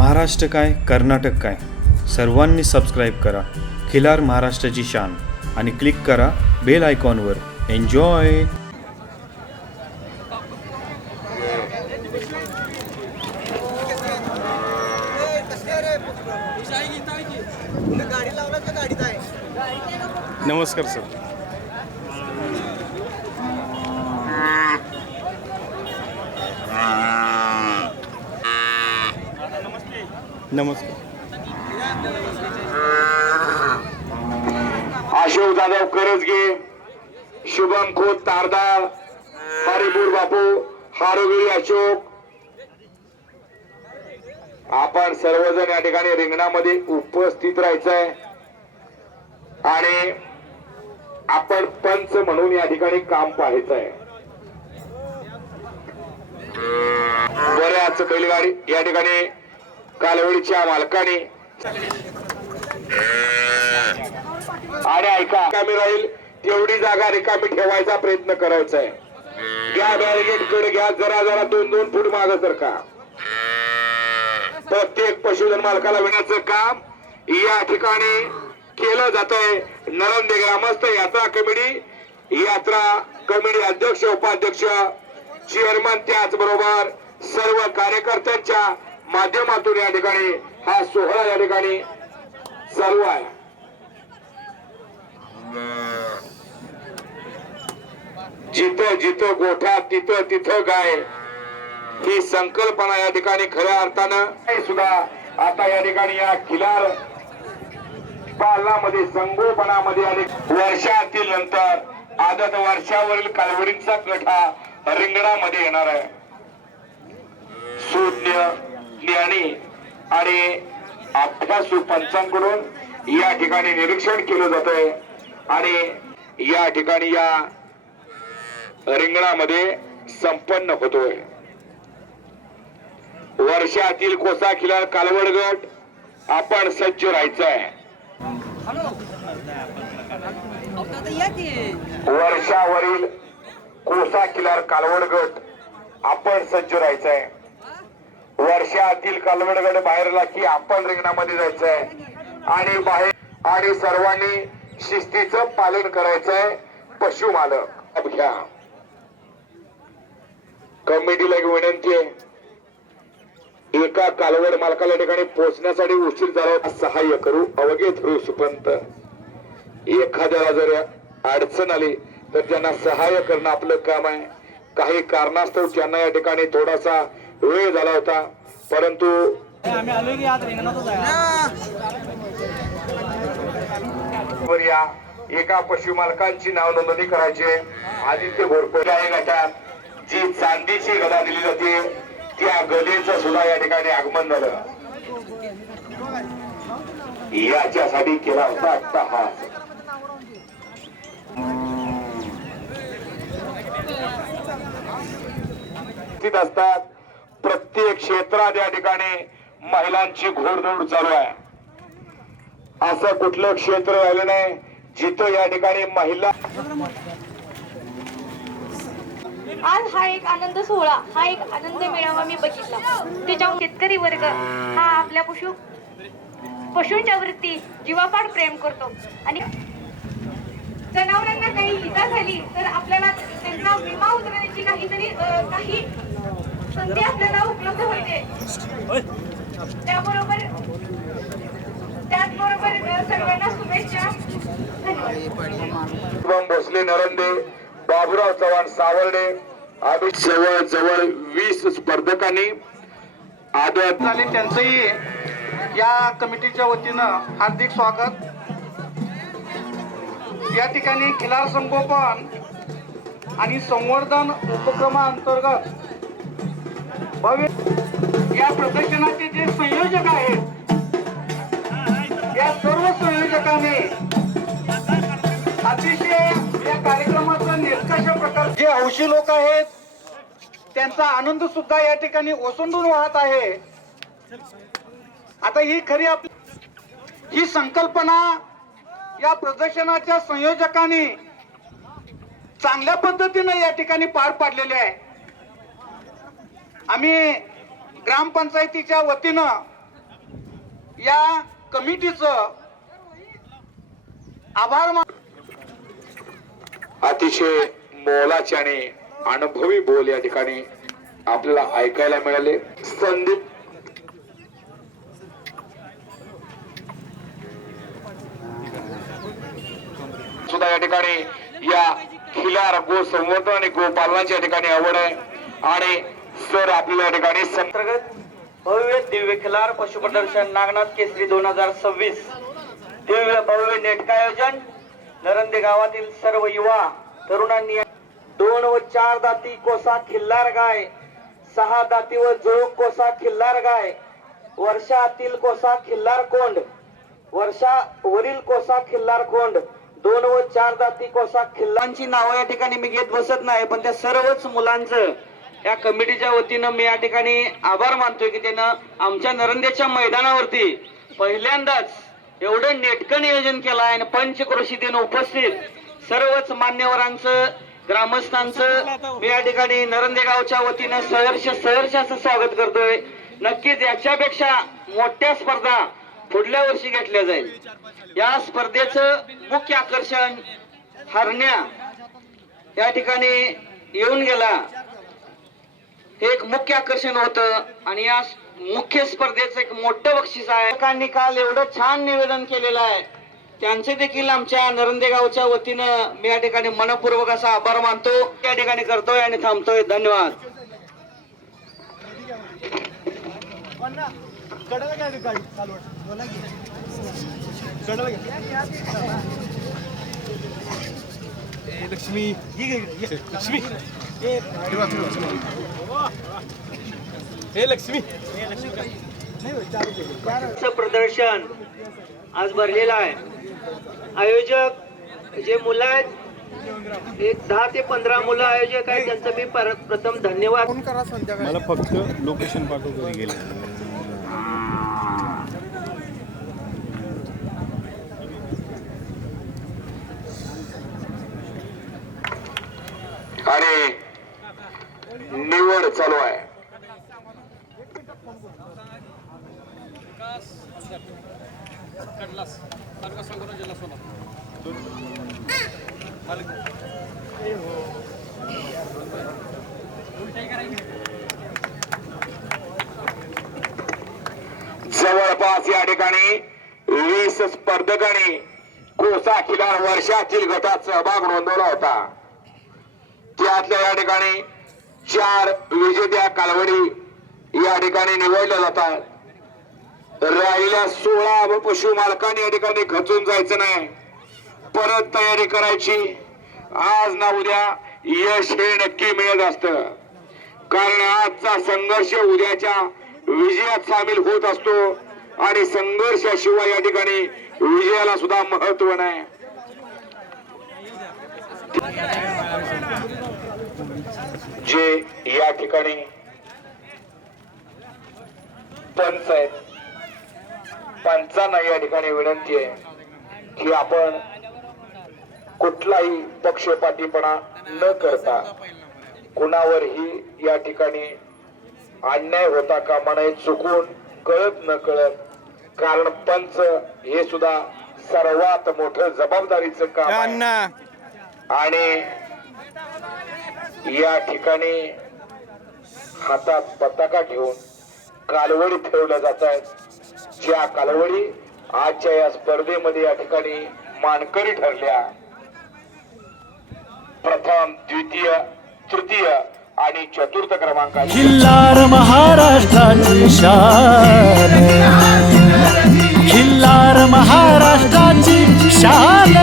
महाराष्ट्र काय कर्नाटक काय सर्वांनी सबस्क्राईब करा खिलार महाराष्ट्राची शान आणि क्लिक करा बेल आयकॉनवर. एन्जॉय. नमस्कार सर. नमस्कार. अशोक जाधव करजगे, शुभम खोत तारदाळ, हरिपूर बापू, हारोगिरी अशोक, आपण सर्वजण या ठिकाणी रिंगणामध्ये उपस्थित राहायचंय आणि आपण पंच म्हणून या ठिकाणी काम पाहायचंय. बऱ्याच बैलगाडी या ठिकाणी कालवडीच्या मालकाने आणि ऐका रिकामी राहील तेवढी जागा रिकामी ठेवायचा प्रयत्न करायचा आहे. घ्या बॅरिगेट कडे घ्या, जरा जरा 2-2 फूट मागे सरका. प्रत्येक पशुधन मालकाला विण्याचं काम या ठिकाणी केलं जात आहे. नरंदे ग्रामस्थ यात्रा कमिटी अध्यक्ष, उपाध्यक्ष, चेअरमन, त्याचबरोबर सर्व कार्यकर्त्यांच्या माध्यमातून या ठिकाणी हा सोहळा या ठिकाणी चालू आहे. जिथं जिथं गोठा तिथं तिथं गाय, ही संकल्पना या ठिकाणी खऱ्या अर्थानं सुद्धा आता या ठिकाणी या खिलार पालनामध्ये संगोपनामध्ये आणि वर्षातील नंतर आदत वर्षावरील कालवडींचा गठा रिंगणामध्ये येणार आहे. सुज्ञ, ज्ञानी आणि अभ्यासू पंचांकडून या ठिकाणी निरीक्षण केलं जात आहे आणि या ठिकाणी या रिंगणामध्ये संपन्न होतोय. वर्षातील कोसा खिलार कालवड गट आपण सज्ज राहायचंय. वर्षावरील कोसा खिलार कालवड गट आपण सज्ज राहायचंय. वर्षातील कालवड गट बाहेरला की आपण रिंगणामध्ये जायचंय आणि बाहेर आणि सर्वांनी शिस्तीचं पालन करायचंय. पशु मालक घ्या. कमिटीला एक विनंती आहे, एका कालवड मालकाला ठिकाणी पोहोचण्यासाठी उशीर झाला सहाय्य करू. अवघे धरू सुपंत. एखाद्याला जर अडचण आली तर त्यांना सहाय्य करणं आपलं काम आहे. काही कारणास्तव त्यांना या ठिकाणी थोडासा वेळ झाला होता, परंतु या एका पशु मालकांची नाव नोंदणी करायची. आदित्य घोरपडे या गटात जी चांदीची गदा दिली जाते त्या गदेचं सुद्धा या ठिकाणी आगमन झालं. याच्यासाठी केला होता अट्टहास. असतात प्रत्येक क्षेत्रात या ठिकाणी महिलांची घोडदौड चालू आहे. असं कुठलं क्षेत्र राहिलं नाही जिथं या ठिकाणी महिला. आज हा एक आनंद सोहळा, हा एक आनंद मेळावा मी बघितला. त्याच्या शेतकरी वर्ग हा आपल्या पशूंच्या वरती जीवापाड प्रेम करतो आणि जनावरांना काही इजा झाली तर आपल्याला त्यांचा विमा उतरण्याची काही संधी आपल्याला उपलब्ध होते. त्याचबरोबर सर्वांना शुभेच्छा. धन्यवाद. भोसले, नरंदे, बाबूराव चव्हाण, सावर्डे आम्ही जवळ 20 स्पर्धकांनी आदत झाले. त्यांचंही या कमिटीच्या वतीनं हार्दिक स्वागत. या ठिकाणी खिलार संगोपन आणि संवर्धन उपक्रमाअंतर्गत भव्य या प्रदर्शनाचे जे संयोजक आहेत, या सर्व संयोजकांनी अतिशय या कार्यक्रमाचं निष्कर्ष प्रकार जे हौशी लोक आहेत त्यांचा आनंद सुद्धा या ठिकाणी ओसंडून वाहत आहे. आता ही खरी ही संकल्पना या प्रदर्शनाच्या संयोजकांनी चांगल्या पद्धतीने या ठिकाणी पार पाडलेली आहे. आम्ही ग्रामपंचायतीच्या वतीनं या कमिटीचं आभार अतिशय मोलाचे आणि अनुभवी बोल या ठिकाणी आपल्याला ऐकायला मिळाले. संदीप सुद्धा या ठिकाणी या खिलार गो संवर्धन आणि गोपालनाच्या ठिकाणी आवड आहे आणि सर आपल्या या ठिकाणी अंतर्गत भव्य दिव्य खिलार पशु प्रदर्शन नागनाथ केसरी 2026 दिव्य भव्य नेटका आयोजन नरंदे गावातील सर्व युवा तरुणांनी 2 व 4 दाती कोसा खिल्लार गाय, 6 दाती व जुळूक कोसा खिल्लार गाय, वर्षातील कोसा खिल्लार कोंड, वर्षावरील कोसा खिल्लार कोंड, 2 व 4 दाती कोसा खिल्लांची नावं या ठिकाणी मी घेत बसत नाही, पण त्या सर्वच मुलांचं या कमिटीच्या वतीनं मी या ठिकाणी आभार मानतोय की त्यानं आमच्या नरंदेच्या मैदानावरती पहिल्यांदाच एवढं नेटकं नियोजन केलं आहे आणि पंचक्रोशीतीनं उपस्थित सर्वच मान्यवरांचं ग्रामस्थांचं मी या ठिकाणी नरंदे गावच्या वतीनं सहर्ष असं स्वागत करतोय. नक्कीच याच्यापेक्षा मोठ्या स्पर्धा पुढल्या वर्षी घेतल्या जाईल. या स्पर्धेचं मुख्य आकर्षण हरण्या या ठिकाणी येऊन गेला, हे एक मुख्य आकर्षण होतं आणि या मुख्य स्पर्धेचं एक मोठं बक्षीस आहे. लोकांनी काल एवढं छान निवेदन केलेलं आहे, त्यांचे देखील आमच्या नरंदे गावच्या वतीनं मी या ठिकाणी मनपूर्वक असा आभार मानतो. या ठिकाणी करतोय आणि थांबतोय. धन्यवाद. लक्ष्मी लक्ष्मी हे लक्ष्मी प्रदर्शन आज भरलेलं आहे. आयोजक जे मुलं आहेत, एक 10 ते 15 मुलं आयोजक आहेत, त्यांचं मी प्रथम धन्यवाद. मला फक्त लोकेशन पाठवतो गेले. आणि निवड चालू आहे. जवळपास या ठिकाणी 20 स्पर्धकांनी कोसा खिलार वर्षातील गटात सहभाग नोंदवला होता. त्यातल्या या ठिकाणी 4 विजेत्या कालवडी या ठिकाणी निवडल्या जातात. राहिलेल्या 16 पशु मालकांनी या ठिकाणी खचून जायचं नाही, परत तयारी करायची. आज ना उद्या यश हे नक्की मिळत असतं, कारण आजचा संघर्ष उद्याच्या विजयात सामील होत असतो आणि संघर्षाशिवाय या ठिकाणी विजयाला सुद्धा महत्व नाही. जे या ठिकाणी पंच आहेत, पंचांना या ठिकाणी विनंती आहे की आपण कुठलाही पक्षपातीपणा न करता कुणावरही या ठिकाणी अन्याय होता कामा नये, चुकून कळत न कळत, कारण पंच हे सुद्धा सर्वात मोठं जबाबदारीचं काम आहे. आणि या ठिकाणी हातात पताका घेऊन कालवडी ठेवल्या जात आहेत. ज्या कालवडी आजच्या या स्पर्धेमध्ये या ठिकाणी मानकरी ठरल्या, प्रथम, द्वितीय, तृतीय आणि चतुर्थ क्रमांकाची खिल्लार महाराष्ट्राची शान, खिल्लार महाराष्ट्राची शान.